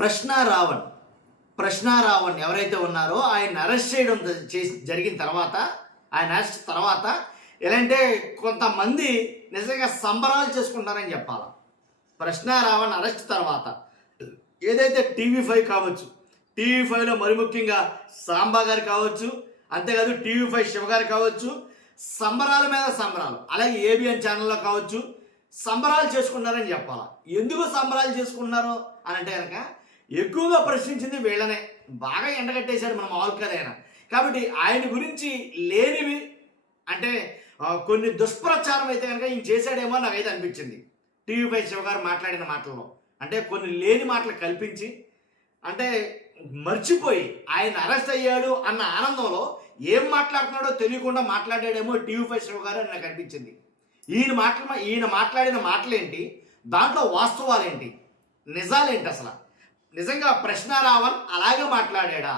ప్రశ్నారావణ్ ఎవరైతే ఉన్నారో ఆయన అరెస్ట్ చేయడం జరిగిన తర్వాత, ఆయన అరెస్ట్ తర్వాత ఎలా అంటే కొంతమంది నిజంగా సంబరాలు చేసుకుంటారని చెప్పాలి. ప్రశ్నారావణ్ అరెస్ట్ తర్వాత ఏదైతే టీవీ5 కావచ్చు, టీవీ5లో మరి ముఖ్యంగా సాంబా గారు కావచ్చు, అంతేకాదు టీవీ5 శివ గారు కావచ్చు, సంబరాల మీద సంబరాలు, అలాగే ఏబిఎన్ ఛానల్లో కావచ్చు సంబరాలు చేసుకున్నారని చెప్పాలి. ఎందుకు సంబరాలు చేసుకున్నారు అని అంటే కనుక ఎక్కువగా ప్రశ్నించింది వీళ్ళనే, బాగా ఎండగట్టేశాడు మన మామూలు కదైనా. కాబట్టి ఆయన గురించి లేనివి అంటే కొన్ని దుష్ప్రచారం అయితే కనుక ఈయన చేశాడేమో నాకైతే అనిపించింది. టీవీ5 శివ గారు మాట్లాడిన మాటల్లో అంటే కొన్ని లేని మాటలు కల్పించి, అంటే మర్చిపోయి ఆయన అరెస్ట్ అయ్యాడు అన్న ఆనందంలో ఏం మాట్లాడుతున్నాడో తెలియకుండా మాట్లాడాడేమో టీవీ5 శివ గారు అని నాకు అనిపించింది. ఈయన మాట్లాడిన మాటలేంటి, దాంట్లో వాస్తవాలేంటి, నిజాలేంటి, అసలు నిజంగా ప్రశ్నారావణ్ అలాగే మాట్లాడా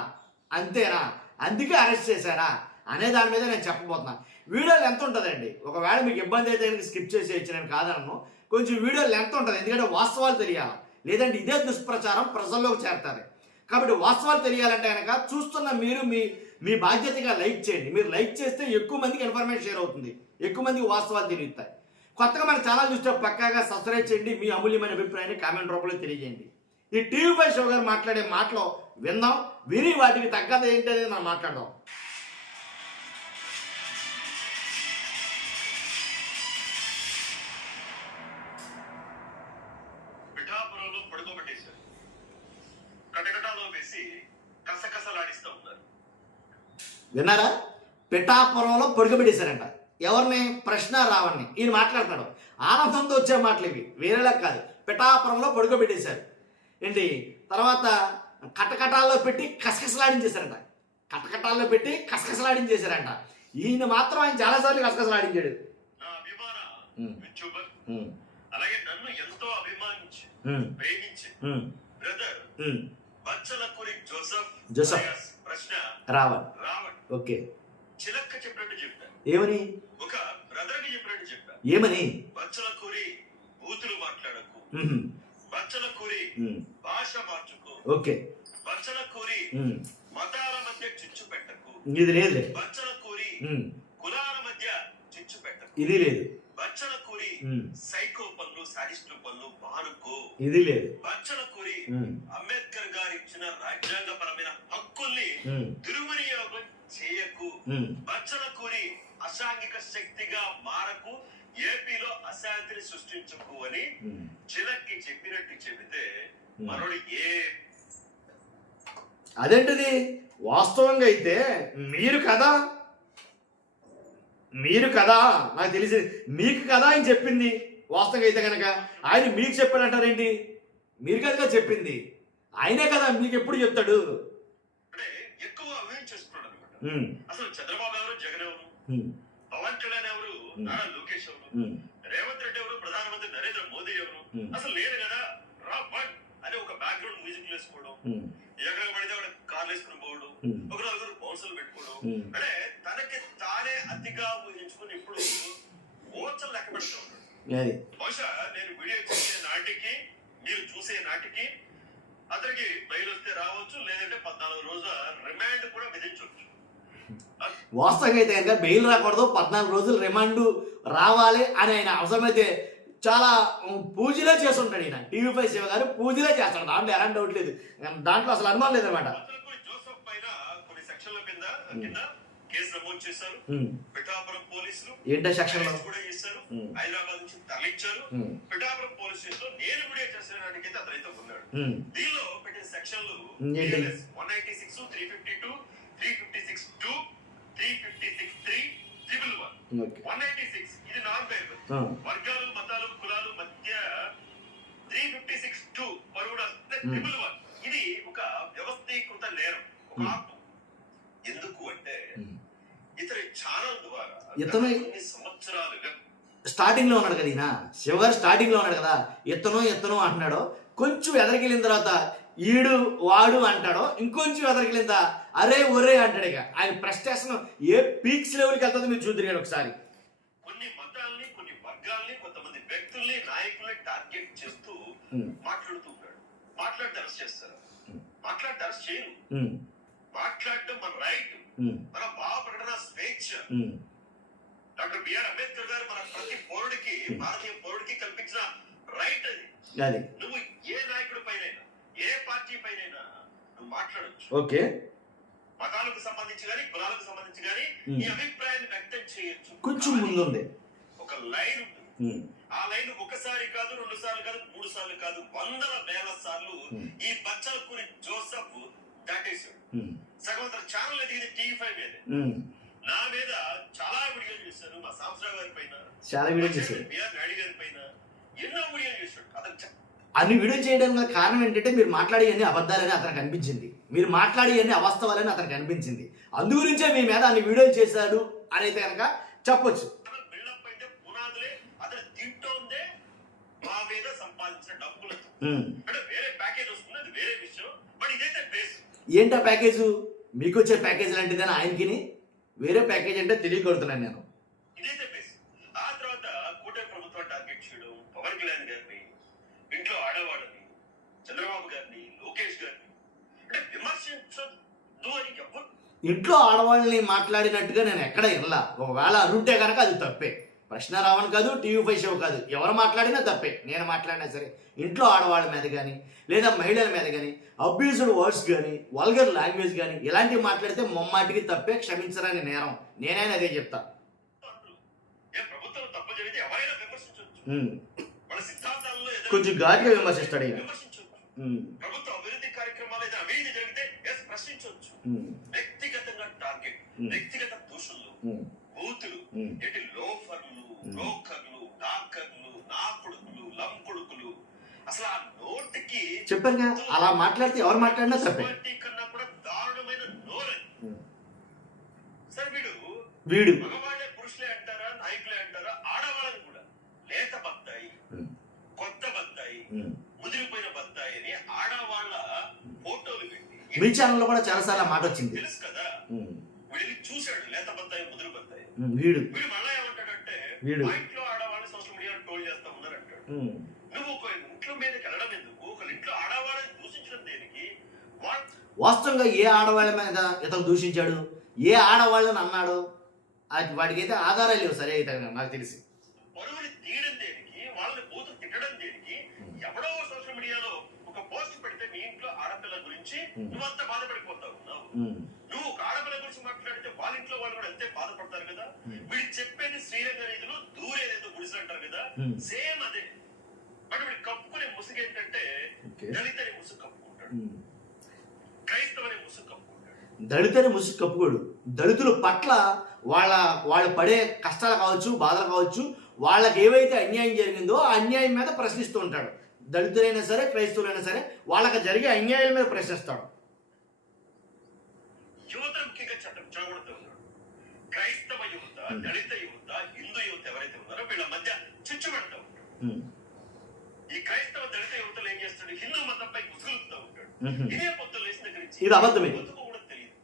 అంతేనా, అందుకే అరెస్ట్ చేశారా అనే దాని మీద నేను చెప్పబోతున్నా. వీడియోలు ఎంత ఉంటుందండి, ఒకవేళ మీకు ఇబ్బంది అయితే కనుక స్కిప్ చేసేయచ్చు, నేను కాదనను. కొంచెం వీడియోలు ఎంత ఉంటుంది, ఎందుకంటే వాస్తవాలు తెలియాలి, లేదంటే ఇదే దుష్ప్రచారం ప్రజల్లోకి చేరుతుంది. కాబట్టి వాస్తవాలు తెలియాలంటే కనుక చూస్తున్న మీరు మీ బాధ్యతగా లైక్ చేయండి. మీరు లైక్ చేస్తే ఎక్కువ మందికి ఇన్ఫర్మేషన్ షేర్ అవుతుంది, ఎక్కువ మందికి వాస్తవాలు తెలుస్తాయి. కొత్తగా మన ఛానల్ చూస్తే పక్కాగా సబ్స్క్రైబ్ చేయండి. మీ అమూల్యమైన అభిప్రాయాన్ని కామెంట్ రూపంలో తెలియజేయండి. ఈ టీవీ5 శివ గారు మాట్లాడే మాటలు విందాం, విని వాటికి తగ్గదు ఏంటి అనేది మనం మాట్లాడదాం. పిఠాపురంలో పడుకోబెట్టేశారు, కటకటాలో వేసి కసకసలాడిస్తూ ఉన్నారు. విన్నారా? పిఠాపురంలో పడుకోబెట్టేశారంట. ఎవరిని? ప్రశ్నారావణ్ని. ఈయన మాట్లాడతాడు, ఆనందంతో వచ్చే మాటలు ఇవి, వేరేలా కాదు. పిఠాపురంలో పడుకోబెట్టేశారు ఏంటి, తర్వాత కటకటాల్లో పెట్టి కసకసలాడించేశారంట. కటకటాల్లో పెట్టి కసకసలాడించేశారంట. ఈయన మాత్రం ఆయన చాలాసార్లు కసకసలాడించాడు. అలాగే నన్ను ఎంతో అభిమానించి ప్రేమించి బ్రదర్ బచ్చలకూరి జోసెఫ్ ప్రశ్న రావణ్ ఓకే చిలక్క చెప్పినట్టు చెప్పాను. ఏమని? ఒక బ్రదర్ కి చెప్పినట్టు చెప్పాను. ఏమని? బచ్చలకూరి బూతులు మాట్లాడకు, బచ్చలకూరి భాష మార్చుకో, ఓకే బచ్చలకూరి మతాల మధ్య చిచ్చు పెట్టకు, ఇది లేదు. బచ్చలకూరి కులాల మధ్య చిచ్చు పెట్టకు, ఇది లేదు. బచ్చలకూరి సైకో పనులు సాడిస్టు పనులు మానుకో, ఇది లేదు. బచ్చలకూరి అంబేద్కర్ గారు ఇచ్చిన రాజ్యాంగపరమైన హక్కుల్ని దుర్వినియోగం చేయకు, బచ్చలకూరి అసాంఘిక శక్తిగా మారకు, ఏపీలో అశాంతిని సృష్టించకు అని చిలక్కి చెప్పినట్టు చెబితే మనోడు అదేంటిది? వాస్తవంగా అయితే మీరు కదా నాకు తెలిసి మీకు కదా ఆయన చెప్పింది. వాస్తవంగా అయితే కనుక ఆయన మీకు చెప్పాడంటారేంటి? మీరు కదా చెప్పింది, ఆయనే కదా మీకు ఎప్పుడు చెప్తాడు. అంటే ఎక్కువ అభివృద్ధి చేసుకున్నాడు అనమాట. అసలు చంద్రబాబు ఎవరు, జగన్ ఎవరు, పవన్ కళ్యాణ్ ఎవరు, నారా లోకేష్ ఎవరు, రేవంత్ రెడ్డి ఎవరు, ప్రధానమంత్రి నరేంద్ర మోదీ ఎవరు, అసలు లేదు కదా. రా బట్ అని ఒక బ్యాక్గ్రౌండ్ మ్యూజిక్ వేసుకోవడం, ఎక్కడ పడితే అక్కడ కార్లు వేసుకుని పోవడం, ఒక నలుగురు బౌన్సర్లు పెట్టుకోవడం, అంటే తనకి తానే అతిగా ఊహించుకుని ఇప్పుడు ఓచలు లెక్క పెడుతూ ఉంటాడు. బహుశా నేను వీడియో చేసే నాటికి, మీరు చూసే నాటికి అతనికి బయలు వస్తే రావచ్చు, లేదంటే 14 రోజుల రిమాండ్ కూడా విధించవచ్చు. వాస్తవంగా అయితే కనుక బెయిల్ రాకూడదు, 14 రోజులు రిమాండ్ రావాలి అని ఆయన అవసరమైతే చాలా పూజలే చేస్తుంటాడు. ఈయన టీవీ5 శివ గారు పూజలే చేస్తాడు, దాంట్లో ఎలాంటి డౌట్ లేదు, దాంట్లో అసలు అనుమానం లేదనమాట. జోసెఫ్ పైన కొన్ని సెక్షన్ల కింద కేసు నమోదు చేశారు పిఠాపురం పోలీసులు. ఏంటో సెక్షన్ కూడా చేశారు, హైదరాబాద్ నుంచి తరలించారు. పిఠాపురం పోలీస్ స్టేషన్ లో నేను వీడియో చేసిన నాటికైతే అతనైతే ఉన్నాడు. దీనిలో పెట్టిన సెక్షన్లు 196, 352, 356(2), 356(3), 186 ఇది నాన్ బైబుల్, వర్గాలు మతాలు కులాలు మధ్య 356(2) పరువుడు 111 ఇది ఒక వ్యవస్థీకృత నేరం, ఒక ఆపు. ఎందుకు అంటే ఇతని ఛానల్ ద్వారా ఇతను సంవత్సరాలుగా స్టార్టింగ్ లో ఉన్నాడు కదా, ఈయన శివ గారు స్టార్టింగ్ లో ఉన్నాడు కదా, ఎత్తను అంటున్నాడు. కొంచెం ఎదరికెళ్ళిన తర్వాత ఈడు వాడు అంటాడో, ఇంకొంచెం ఎదరికెళ్ళిన తర్వాత అరే ఒరే అంటాడు. ఇక ఆయన ప్రెస్టేషన్ ఏ పీక్స్ లెవెల్కి వెళ్తుందో మీరు చూద్దరు ఒకసారి. కొన్ని మతాల్ని, కొన్ని వర్గాల్ని, కొంతమంది వ్యక్తుల్ని, నాయకుల్ని టార్గెట్ చేస్తూ మాట్లాడుతూ ఉన్నాడు. మాట్లాడితే అరెస్ట్ చేస్తారు, మాట్లాడితే అరెస్ట్ చేయరు. మాట్లాడటం మన రైట్, మన భావ ప్రకటన స్వేచ్ఛ. డాక్టర్ బిఆర్ అంబేద్కర్ గారు మన ప్రతి పౌరుడికి, భారతీయ పౌరుడికి కల్పించిన రైట్ అది. నువ్వు ఏ నాయకుడి పైనైనా, ఏ పార్టీ పైనైనా నువ్వు మాట్లాడొచ్చు. ఓకే, మతాలకు సంబంధించి గానీ, కులాలకు సంబంధించి గానీ ఈ అభిప్రాయాన్ని వ్యక్తం చేయొచ్చు. కొంచెం ముందుంది ఒక లైన్ ఉంటుంది. ఆ లైన్ ఒకసారి కాదు, 2 సార్లు కాదు, 3 సార్లు కాదు, వందల వేల సార్లు ఈ బచ్చలకూరి జోసెఫ్ దాటేశాడు. సగం ఛానల్ ఎదిగింది టీవీ5 మీద. నా మీద చాలా వీడియోలు చేశారు. మా సాంసరావు గారి పైన చాలా వీడియోలు చేశారు, బిఆర్ నాయుడు గారి పైన ఎన్నో వీడియోలు చేశాడు. అన్ని వీడియో చేయడానికి కారణం ఏంటంటే మీరు మాట్లాడి అన్ని అబద్ధాలని అతనికి అనిపించింది, మీరు మాట్లాడి అన్ని అవాస్తవాలని అతనికి అనిపించింది. అందు గురించే మీ మీద అన్ని వీడియోలు చేశాడు అని అయితే కనుక చెప్పొచ్చు. బిల్డప్ అయితే పునాదులే అతను తింటోందే మా మీద సంపాదించిన డబ్బులతో. అంటే వేరే ప్యాకేజ్ వస్తుంది, అది వేరే విషయం. బట్ ఇదైతే బేస్. ఏంటా ప్యాకేజు? మీకు వచ్చే ప్యాకేజ్ లాంటిదని ఆయనకి, వేరే ప్యాకేజ్ అంటే తెలియకొడుతున్నాను నేను. ఇదైతే బేస్. ఆ తర్వాత కూటమి ప్రభుత్వం టార్గెట్ చేయడం, పవన్ కళ్యాణ్ గారిని, ఇంట్లో ఆడవాళ్ళని, చంద్రబాబు గారిని, లోకేష్ గారిని అంటే విమర్శించొద్దు అని ఎవరు. ఇంట్లో ఆడవాళ్ళని మాట్లాడినట్టుగా నేను ఎక్కడ వినలా. ఒకవేళ అనుంటే కనుక అది తప్పే. ప్రశ్న రావణ్ కాదు, టీవీ5 షో కాదు, ఎవరు మాట్లాడినా తప్పే. నేను మాట్లాడినా సరే ఇంట్లో ఆడవాళ్ళ మీద కానీ, లేదా మహిళల మీద కానీ, అబ్యూజ్డ్ వర్డ్స్ కానీ, వల్గర్ లాంగ్వేజ్ కానీ ఇలాంటివి మాట్లాడితే మొమ్మాటికి తప్పే, క్షమించరాని నేరం. నేనైనా అదే చెప్తా. ప్రభుత్వం తప్పు జరిగితే ఎవరైనా విమర్శించవచ్చు. వాళ్ళ సిద్ధాంతాల్లో కొంచెం ఘాటుగా విమర్శిస్తాడు ఈయన. ప్రభుత్వ అభివృద్ధి కార్యక్రమాలు ఏదైనా అవినీతి జరిగితే ప్రశ్నించవచ్చు. వ్యక్తిగతంగా టార్గెట్, వ్యక్తిగత దూషణలు, బూతులు, ఎటు లోఫర్లు, బ్రోకర్లు, డాకర్లు, నాకుడుకులు, లంపుడుకులు, అసలు ఆ నోటికి చెప్పారుగా అలా మాట్లాడితే ఎవరు మాట్లాడినా తప్పే. కన్నా కూడా దారుణమైన నోరని. సరే వీడు మగవాళ్ళే పురుషులే అంటారా, నాయకులే అంటారా, ఆడవాళ్ళని కూడా లేత బత్తాయి, కొత్త బత్తాయి, ముదిరిపోయిన బత్తాయి అని ఆడవాళ్ళ ఫోటోలు పెట్టి మీ ఛానల్లో కూడా చాలా సార్లు మాట వచ్చింది. తెలుసు కదా, వీడిని చూశాడు. లేత బత్తాయి, ముదిరి బత్తాయి. వీడు మళ్ళా ఏమంటాడంటే మా ఇంట్లో ఆడవాళ్ళని సోషల్ మీడియా ట్రోల్ చేస్తా ఉన్నారు అంటాడు. నువ్వు ఒక ఇంట్లో మీదకి వెళ్ళడం ఎందుకు? ఒక ఇంట్లో ఆడవాళ్ళని దూషించడం దేనికి? వాస్తవంగా ఏ ఆడవాళ్ళ మీద ఇతను దూషించాడు, ఏ ఆడవాళ్ళని అన్నాడు, వాటికైతే ఆధారాలు లేవు సరే అయితే నాకు తెలిసి. పరువుని తీయడం దేనికి? వాళ్ళని బూతులు తిట్టడం దేనికి? ఎవడో సోషల్ మీడియాలో ఒక పోస్ట్ పెడితే మీ ఇంట్లో ఆడపిల్ల గురించి నువ్వంతా బాధపడిపోతావు. నువ్వు ఒక ఆడపిల్ల గురించి మాట్లాడితే వాళ్ళ ఇంట్లో వాళ్ళు కూడా అంతే బాధపడతారు కదా. వీడు చెప్పేది శ్రీరంగ రీతిలో దూరేదేదో గుడిసెలు అంటారు కదా, సేమ్ అదే. బట్ వీడు కప్పుకునే ముసుగు ఏంటంటే దళితని ముసుగు కప్పుకుంటాడు, క్రైస్తవని ముసుగు కప్పుకుంటాడు. దళితని ముసుగు కప్పుకోడు. దళితుల పట్ల వాళ్ళు పడే కష్టాలు కావచ్చు, బాధలు కావచ్చు, వాళ్ళకి ఏవైతే అన్యాయం జరిగిందో ఆ అన్యాయం మీద ప్రశ్నిస్తూ ఉంటాడు. దళితులైనా సరే, క్రైస్తవులైనా సరే, వాళ్ళకి జరిగే అన్యాయాల మీద ప్రశ్నిస్తాడు. యువత ముఖ్యంగా చట్టం చెడగొడుతూ ఉన్నాడు. క్రైస్తవ యువత, దళిత యువత, హిందూ యువత ఎవరైతే ఉన్నారో వీళ్ళ మధ్య చిచ్చు పెడతా ఉంటాడు. ఈ క్రైస్తవ దళిత యువతలు ఏం చేస్తాడు? హిందూ మతంపై ముసుగులుతూ ఉంటాడు. ఇదే పొత్తులు వేసిన దగ్గర నుంచి ఇది అబద్ధమే. బతుకు కూడా తెలియదు,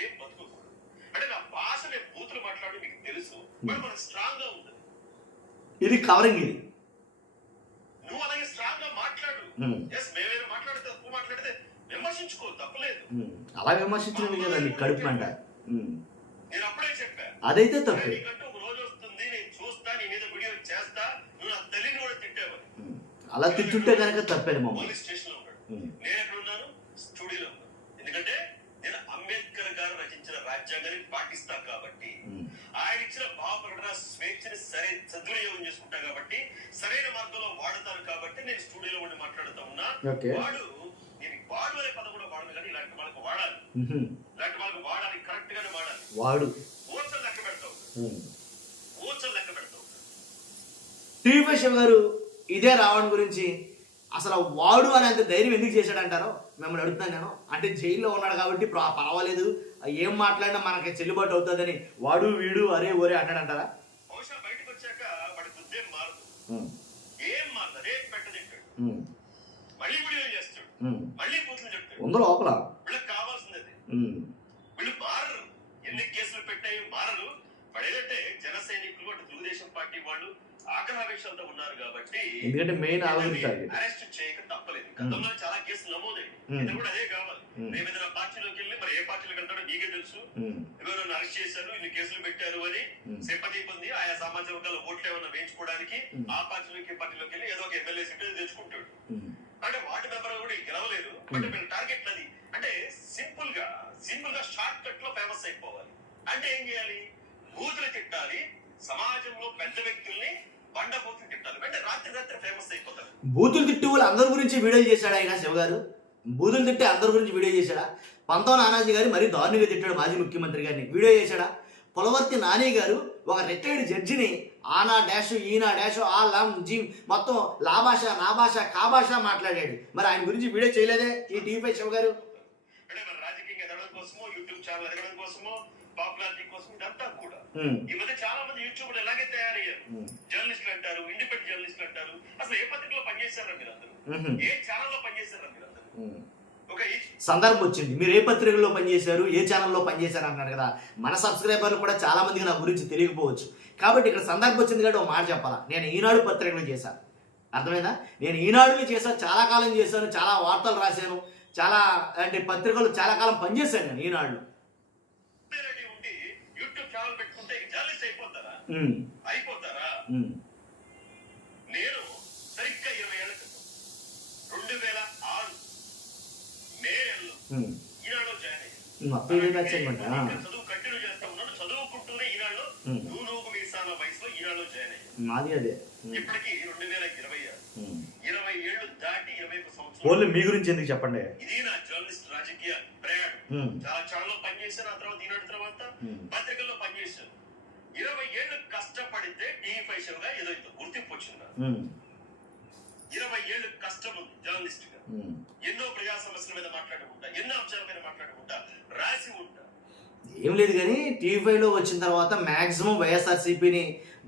ఏం బతుకోకూడదు. అంటే నా భాష నేను బూతులు మాట్లాడి మీకు తెలుసు, బట్ మనకు స్ట్రాంగ్ గా ఉంటుంది. ఇది కవరింగ్. ఇది నువ్వు అలాగే స్ట్రాంగ్ గా మాట్లాడు. మేమేదో మాట్లాడితే తప్పు మాట్లాడితే విమర్శించుకో, తప్పలేదు. అలా విమర్శించడం కదా నీ కడుపు అంట. నేను అప్పుడే చెప్పా, అదైతే తప్పే. నీకంటూ ఒక రోజు వస్తుంది, నేను చూస్తా, నీ మీద వీడియో చేస్తా, నువ్వు నా తల్లిని కూడా తిట్టావు. అలా తిట్టుంటే కనుక తప్పేది. పోలీస్ స్టేషన్ లో ఉన్నాడు, నేను ఎక్కడ ఉన్నాను? స్టూడియోలో ఉన్నాను. ఎందుకంటే నేను అంబేద్కర్ గారు రచించిన రాజ్యాంగాన్ని పాటిస్తా కాబట్టి, ఆయన ఇచ్చిన భావ ప్రకటన స్వేచ్ఛని సద్వినియోగం చేసుకుంటా కాబట్టి, సరైన మార్గంలో వాడతాను కాబట్టి నేను స్టూడియోలో ఉండి మాట్లాడుతూ ఉన్నా. వాడు నేను వాడు అనే పదం కూడా వాడను, కానీ ఇలాంటి వాళ్ళకి వాడాలి, ఇలాంటి వాళ్ళకి వాడాలి, కరెక్ట్ గానే వాడాలి. వాడు ఓచలు లెక్క పెడతావు, ఓచలు లెక్క పెడతావు. టీవీ5 షో గారు ఇదే రావణ్ గురించి అసలు వాడు అని అంత ధైర్యం ఎందుకు చేశాడంటారో మిమ్మల్ని అడుగుతున్నాను నేను. అంటే జైల్లో ఉన్నాడు కాబట్టి పర్వాలేదు, ఏం మాట్లాడినా మనకి చెల్లుబాటు అవుతుందని వాడు వీడు అరే ఒరే అంటాడంటారా? బహుశా బయటకు వచ్చాక వాడి బుద్ధేం మారదు, ఏం మారదు, అదే పెట్టదింటాడు, మళ్ళీ వీడియో చేస్తాడు, మళ్ళీ బూతులు చెప్తాడు. ఉందో లోపల వీళ్ళకి కావాల్సింది అది. వీళ్ళు మారరు, ఎన్ని కేసులు పెట్టాయి మారరు. వాడు ఏదంటే జన సైనికులు, అటు తెలుగుదేశం పార్టీ వాళ్ళు, ఆగ్రహావేశాలతో ఉన్నారు కాబట్టి ఎందుకంటే మెయిన్ ఆలోచించాలి. అరెస్ట్ చేయక తప్పలేదు. గతంలో చాలా కేసులు నమోదయ్యాయి. ఇది కూడా అదే కావాలి. మేము ఏదైనా పార్టీలోకి వెళ్ళి మరి ఏ పార్టీలోకి వెళ్తాడో నీకే తెలుసు. ఎవరైనా అరెస్ట్ చేశారు, ఇన్ని కేసులు పెట్టారు అని సింపతి పొంది ఆయా సామాజిక వర్గాల ఓట్లు ఏమైనా వేయించుకోవడానికి ఆ పార్టీలోకి పార్టీలోకి వెళ్ళి ఏదో ఒక ఎమ్మెల్యే సీట్ తెచ్చుకుంటాడు. అంటే వార్డు మెంబర్ కూడా గెలవలేదు. అంటే వీళ్ళ టార్గెట్ అది. అంటే సింపుల్ గా షార్ట్ కట్ లో ఫేమస్ అయిపోవాలి. అంటే ఏం చేయాలి? బూతులు తిట్టాలి, సమాజంలో పెద్ద వ్యక్తుల్ని బండ బూతులు తిట్టాలి. అంటే రాత్రి ఫేమస్ అయిపోతారు. బూతులు తిట్టి వాళ్ళు అందరి గురించి వీడియోలు చేశాడు ఆయన శివ గారు. బూతులు తిట్టి అందరి గురించి వీడియో చేశాడా? పంతం నానాజీ గారు మరీ దారుణంగా తిట్టాడు మాజీ ముఖ్యమంత్రి గారిని, వీడియో చేశాడా? పులవర్తి నాని గారు ఒక రిటైర్డ్ జడ్జిని ఆనా డాష్ ఈనా డాష్ ఆ లామ్ జిమ్ మొత్తం లాభాష నాభాష కాభాష మాట్లాడాడు. మరి ఆయన గురించి వీడియో చేయలేదే ఈ టీవీ శివ గారు? అంటే మరి రాజకీయంగా ఎదగడం కోసమో, యూట్యూబ్ ఛానల్ ఎదగడం కోసమో, పాపులారిటీ కోసం ఇదంతా కూడా ఈ మధ్య చాలా మంది యూట్యూబ్ ఎలాగే తయారయ్యారు. జర్నలిస్టులు అంటారు, ఇండిపెండెంట్ జర్నలిస్టులు అంటారు. అసలు ఏ పత్రికలో పనిచేశారా మీరు అందరూ? ఏ ఛానల్లో పనిచేశారా మీరు అందరూ? సందర్భం వచ్చింది, మీరు ఏ పత్రికల్లో పనిచేశారు, ఏ ఛానల్లో పనిచేశారు అంటున్నారు కదా. మన సబ్స్క్రైబర్లు కూడా చాలా మందికి నా గురించి తెలియకపోవచ్చు. కాబట్టి ఇక్కడ సందర్భం వచ్చింది కాబట్టి ఒక మాట చెప్పాలా. నేను ఈనాడు పత్రికలు చేశాను, అర్థమైందా? నేను ఈనాడుని చేశాను, చాలా కాలం చేశాను, చాలా వార్తలు రాశాను, చాలా అంటే పత్రికలు చాలా కాలం పనిచేశాను నేను ఈనాడులో. అయిపోతారా? నేను సరిగ్గా 20 ఏళ్ల క్రితం 2006 మే నెలలో ఈనాడులో జాయిన్ అయ్యాను. చదువు కంటిన్యూ చేస్తా ఉన్నాను. చదువుకుంటూనే ఈనాడులో నూనూగు మీసాల వయసులో ఈనాడులో జాయిన్ అయ్యాను. ఇప్పటికి 2026 20 ఏళ్ళు దాటి 21 సంవత్సరాలు. మీ గురించి ఎందుకు చెప్పండి. ఇది నా జర్నలిస్ట్ రాజకీయ ప్రయాణం. చాలా ఛానల్లో పనిచేశాను. ఆ తర్వాత ఈనాడు తర్వాత పత్రికల్లో పనిచేశాను. 20 ఏళ్ళు కష్టపడితే టీవీ5 శివగా ఏదో ఇంత గుర్తింపు వచ్చిందా? 20 ఏళ్ళు కష్టం ఉంది జర్నలిస్ట్ గా. ఎన్నో ప్రజా సమస్యల మీద మాట్లాడుకుంటా, ఎన్నో అంశాల మీద మాట్లాడుకుంటా, రాసి ఉంటా. ఏం లేదు కానీ టీవీ5లో వచ్చిన తర్వాత మాక్సిమం వైఎస్ఆర్సీపీని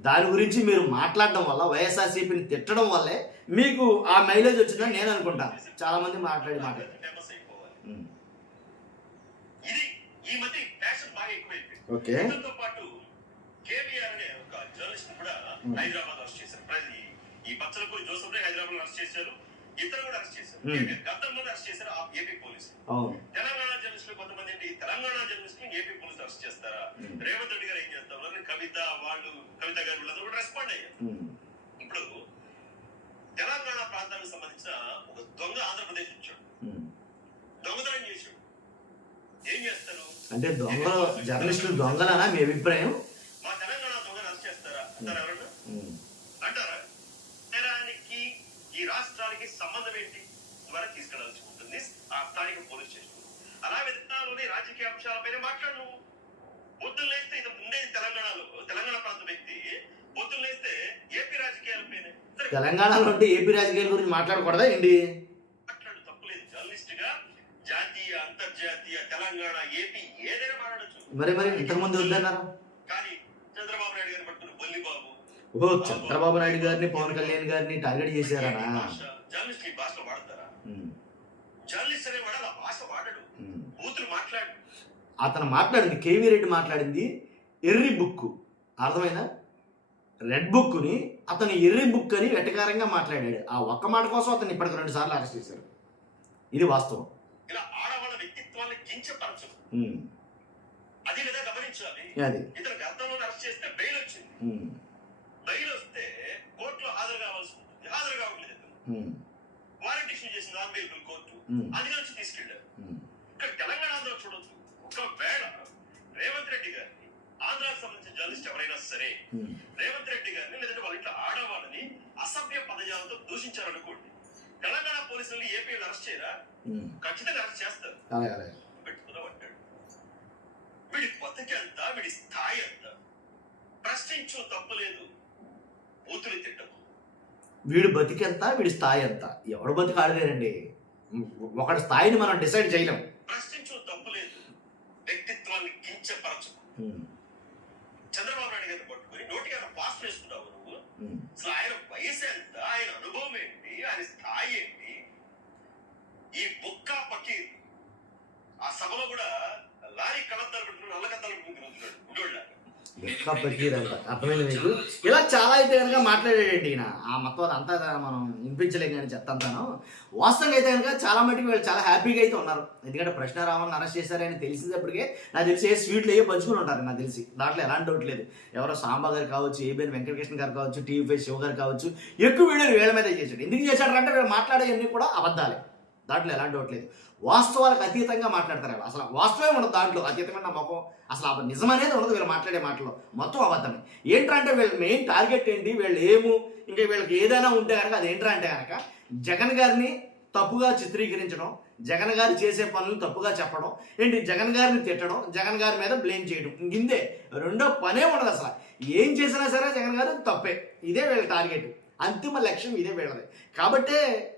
దాని గురించి మీరు మాట్లాడడం వల్ల, వైఎస్ఆర్సీపీని తిట్టడం వల్లే మీకు ఆ మైలేజ్ వచ్చిందని నేను అనుకుంటా. చాలా మంది మాట్లాడి ఫేమస్ అయిపోవాలి. ఇది ఈ మధ్య ఫ్యాషన్ బాగా ఎక్కువైపోయింది. ఓకే. దీంతో పాటు కేవీఆర్ అనే ఒక జర్నలిస్ట్ కూడా హైదరాబాద్ అరెస్ట్ చేశారు. ఈ పచ్చలపూరి జోసెఫ్ హైదరాబాద్ అరెస్ట్ చేశారు. ఇతరు కూడా అరెస్ట్ చేశారు. గతంలో అరెస్ట్ చేశారు ఏపీ పోలీసులు. తెలంగాణ జర్నలిస్టులు కొంతమంది ఏంటి, తెలంగాణ జర్నలిస్టులు ఏపీ పోలీసులు అరెస్ట్ చేస్తారా? రేవంత్ రెడ్డి గారు ఏం చేస్తారు? కవిత గారు వీళ్ళందరూ కూడా రెస్పాండ్ అయ్యారు. ఇప్పుడు తెలంగాణ ప్రాంతానికి సంబంధించిన ఒక దొంగ ఆంధ్రప్రదేశ్ వచ్చాడు, దొంగతనం చేశాడు. ఏం చేస్తారు అంటే దొంగ జర్నలిస్టులు దొంగలనా మీ అభిప్రాయం? మా తెలంగాణ దొంగను అరెస్ట్ చేస్తారా అంటారా ఎవరన్నా? అంటారా? నేరానికి ఈ రాష్ట్రానికి సంబంధం ఏంటి? ద్వారా తీసుకెళ్లాల్సి ఉంటుంది ఆ స్థానిక పోలీస్ స్టేషన్. అలా విధానంలోని రాజకీయ అంశాలపైన మాట్లాడు. నువ్వు పొద్దున్న లేస్తే ఇది ఉండేది తెలంగాణలో, తెలంగాణ ప్రాంత వ్యక్తి పొద్దున్న లేస్తే ఏపీ రాజకీయాలపైన. తెలంగాణలో ఉంటే ఏపీ రాజకీయాల గురించి మాట్లాడకూడదా ఏంటి? మాట్లాడు, తప్పులేదు. జర్నలిస్ట్ గా జాతీయ, అంతర్జాతీయ, తెలంగాణ, ఏపీ ఏదైనా మాట్లాడచ్చు. మరి ఇంతకుముందు వద్దన్నారు. కానీ చంద్రబాబు నాయుడు గారిని పట్టుకుని బొల్లిబాబు, చంద్రబాబు నాయుడు గారిని, పవన్ కళ్యాణ్ గారిని టార్గెట్ చేశారనా? జర్నలిస్ట్ ఈ భాషలో వాడతారా? జర్నలిస్ట్ అనే వాడు ఆ భాష వాడడు, బూతులు మాట్లాడు. అతను మాట్లాడింది, కేవీ రెడ్డి మాట్లాడింది ఎర్రి బుక్, అర్థమైనా? రెడ్ బుక్ ని అతను ఎర్రి బుక్ అని వెటకారంగా మాట్లాడాడు. ఆ ఒక్క మాట కోసం అతను ఇప్పటికి 2 సార్లు అరెస్ట్ చేశారు. ఇది వాస్తవం. ఇలా ఆడవాళ్ళ వ్యక్తిత్వాన్ని కించపరచు, అది కదా గమనించాలి. ఇతను గతంలో అరెస్ట్ చేస్తే బెయిల్ వచ్చింది. బెయిల్ వస్తే కోర్టులో హాజరు కావాల్సి ఉంటుంది, హాజరు కావట్లేదు. వారెంట్ ఇష్యూ చేసింది నాన్ బెయిలబుల్ కోర్టు, అది నుంచి తీసుకెళ్లారు. ఇక్కడ తెలంగాణలో చూడొచ్చు, ఒకవేళ రేవంత్ రెడ్డి గారిని, ఆంధ్రాకి సంబంధించిన జర్నలిస్ట్ ఎవరైనా సరే రేవంత్ రెడ్డి గారిని లేదంటే వాళ్ళ ఇంట్లో ఆడవాళ్ళని అసభ్య పదజాలతో దూషించారనుకోండి, తెలంగాణ పోలీసులు ఏపీ అరెస్ట్ చేయరా? ఖచ్చితంగా అరెస్ట్ చేస్తారు. పెట్టుకున్నామంటాడు. వీడి బతికి ఎంత, వీడి స్థాయి ఎంత? ప్రశ్నించు, తప్పులేదు. బూతులు తిట్టము. వీడి బతికెంత, వీడి స్థాయి ఎంత? ఎవడు బతికి ఆడలేరండి. ఒకటి స్థాయిని మనం డిసైడ్ చేయలేం. ప్రశ్నించు, తప్పులేదు. వ్యక్తిత్వాన్ని కించపరచు. చంద్రబాబు నాయుడు గారిని పట్టుకుని నోటికి ఆయన పాస్ చేసుకుంటావు నువ్వు. అసలు ఆయన వయసు ఎంత, ఆయన అనుభవం ఏంటి, ఆయన స్థాయి ఏంటి? ఈ బుక్కా పకీర్ ఆ సభలో కూడా లారీ కళ్ళద్దాలు పెట్టుకుని నల్ల కద్దాలు పెట్టుకుని తిరుగుతున్నాడు. ఒక్క బకీర్ అంట అర్థమైంది మీకు. ఇలా చాలా అయితే కనుక మాట్లాడాడండి ఈయన. ఆ మొత్తం అంతా మనం వినిపించలేం కానీ చెత్త అంతాను. వాస్తవంగా అయితే కనుక చాలా మటుకు వీళ్ళు చాలా హ్యాపీగా అయితే ఉన్నారు. ఎందుకంటే ప్రశ్నారామన్ అరెస్ట్ చేశారని తెలిసినప్పటికే నాకు తెలిసి ఏ స్వీట్లు ఏ పంచుకుని ఉంటారు నాకు తెలిసి. దాంట్లో ఎలాంటి డౌట్ లేదు. ఎవరో సాంబా గారు కావచ్చు, ఏబిఎన్ వెంకటకృష్ణ గారు కావచ్చు, టీవీ శివ గారు కావచ్చు, ఎక్కువ వీడియోలు వీళ్ళ మీద చేశాడు. ఎందుకు చేశాడు అంటే వీళ్ళు మాట్లాడేవన్నీ కూడా అబద్ధాలే. దాంట్లో ఎలాంటి డౌట్ లేదు. వాస్తవాలకు అతీతంగా మాట్లాడతారు వాళ్ళు. అసలు వాస్తవమే ఉండదు దాంట్లో. అతీతమైన నమ్మకం అసలు నిజం అనేది ఉండదు వీళ్ళు మాట్లాడే మాటలో. మొత్తం అబద్ధమే. ఏంటంటే వీళ్ళ మెయిన్ టార్గెట్ ఏంటి, వీళ్ళు ఇంకా వీళ్ళకి ఏదైనా ఉంటే కనుక అది ఏంట్రా అంటే కనుక జగన్ గారిని తప్పుగా చిత్రీకరించడం, జగన్ గారు చేసే పనులు తప్పుగా చెప్పడం, జగన్ గారిని తిట్టడం, జగన్ గారి మీద బ్లేమ్ చేయడం. ఇందే రెండో పనే ఉండదు అసలు. ఏం చేసినా సరే జగన్ గారు తప్పే. ఇదే వీళ్ళ టార్గెట్. అంతిమ లక్ష్యం ఇదే వీళ్ళది. కాబట్టే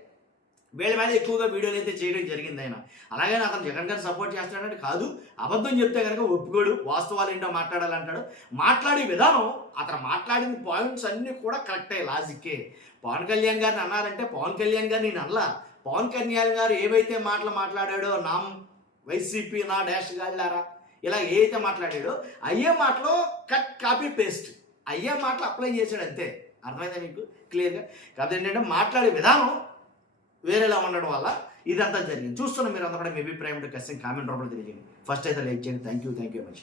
వీళ్ళ మీద ఎక్కువగా వీడియోలు అయితే చేయడం జరిగింది ఆయన. అలాగని అతను జగన్ గారు సపోర్ట్ చేస్తాడంటే కాదు. అబద్ధం చెప్తే కనుక ఒప్పుకోడు. వాస్తవాలు ఏంటో మాట్లాడాలంటాడు. మాట్లాడే విధానం, అతను మాట్లాడిన పాయింట్స్ అన్నీ కూడా కరెక్టే, లాజిక్కే. పవన్ కళ్యాణ్ గారిని అన్నారంటే పవన్ కళ్యాణ్ గారిని నేను అనలా. పవన్ కళ్యాణ్ గారు ఏవైతే మాటలు మాట్లాడాడో, నా వైసీపీ నా డాష్ గాళ్ళారా ఇలా ఏదైతే మాట్లాడాడో అయ్యే మాటలు కట్ కాపీ పేస్ట్ అయ్యే మాటలు అప్లై చేశాడు అంతే. అర్థమైందా మీకు క్లియర్గా? కాబట్టి ఏంటంటే మాట్లాడే విధానం వేరేలా ఉండడం వల్ల ఇదంతా జరిగింది. చూస్తున్న మీరు అందరూ కూడా మీ అభిప్రాయం ఖచ్చితంగా కామెంట్ రూపంలో తెలియజేయండి. ఫస్ట్ అయితే లైక్ చేయండి. Thank you much.